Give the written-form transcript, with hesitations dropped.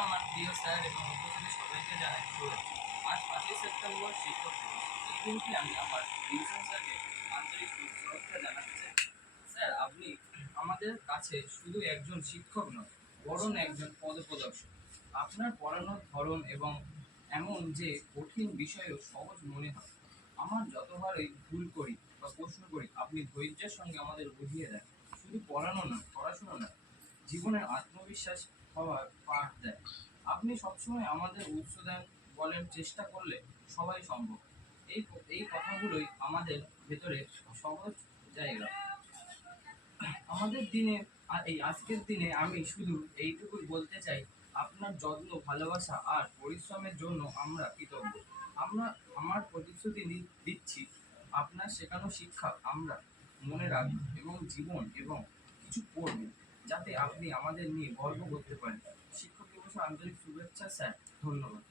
আমার প্রিয় স্যার এবং উপস্থিত সবাইকে জানাই শুভেচ্ছা। আজ ৫ই সেপ্টেম্বর শিক্ষক দিবস। এই দিনটি আমি আমার টিউশন স্যারকে আন্তরিক শুভেচ্ছা জানাতে চাই। স্যার, আপনি আমাদের কাছে শুধু একজন শিক্ষক নয়, বরং একজন পথপ্রদর্শক। আপনার পড়ানোর ধরন এবং এমন যে কঠিন বিষয়ও সহজ মনে হয়। আমার যতবারই ভুল করি বা প্রশ্ন করি, আপনি ধৈর্যের সঙ্গে আমাদের বুঝিয়ে দেন। শুধু পড়ানো নয়, পড়াশোনা নয়, জীবনের আত্মবিশ্বাস হওয়ার পাঠ দেয়। আপনি সবসময় আমাদের উৎস দেন, বলেন চেষ্টা করলে সবাই সম্ভব। এই কথাগুলোই আমাদের ভেতরে সহজ জায়গা। আমাদের দিনে এই আজকের দিনে আমি শুধু এইটুকুই বলতে চাই, আপনার যত্ন, ভালোবাসা আর পরিশ্রমের জন্য আমরা কৃতজ্ঞ। আমরা আমার প্রতিশ্রুতি দিচ্ছি, আপনার শেখানো শিক্ষা আমরা মনে রাখব এবং জীবন এবং কিছু করব, যাতে আপনি আমাদের নিয়ে গর্ব করতে পারেন। শিক্ষক দিবসের আন্তরিক শুভেচ্ছা স্যার, ধন্যবাদ।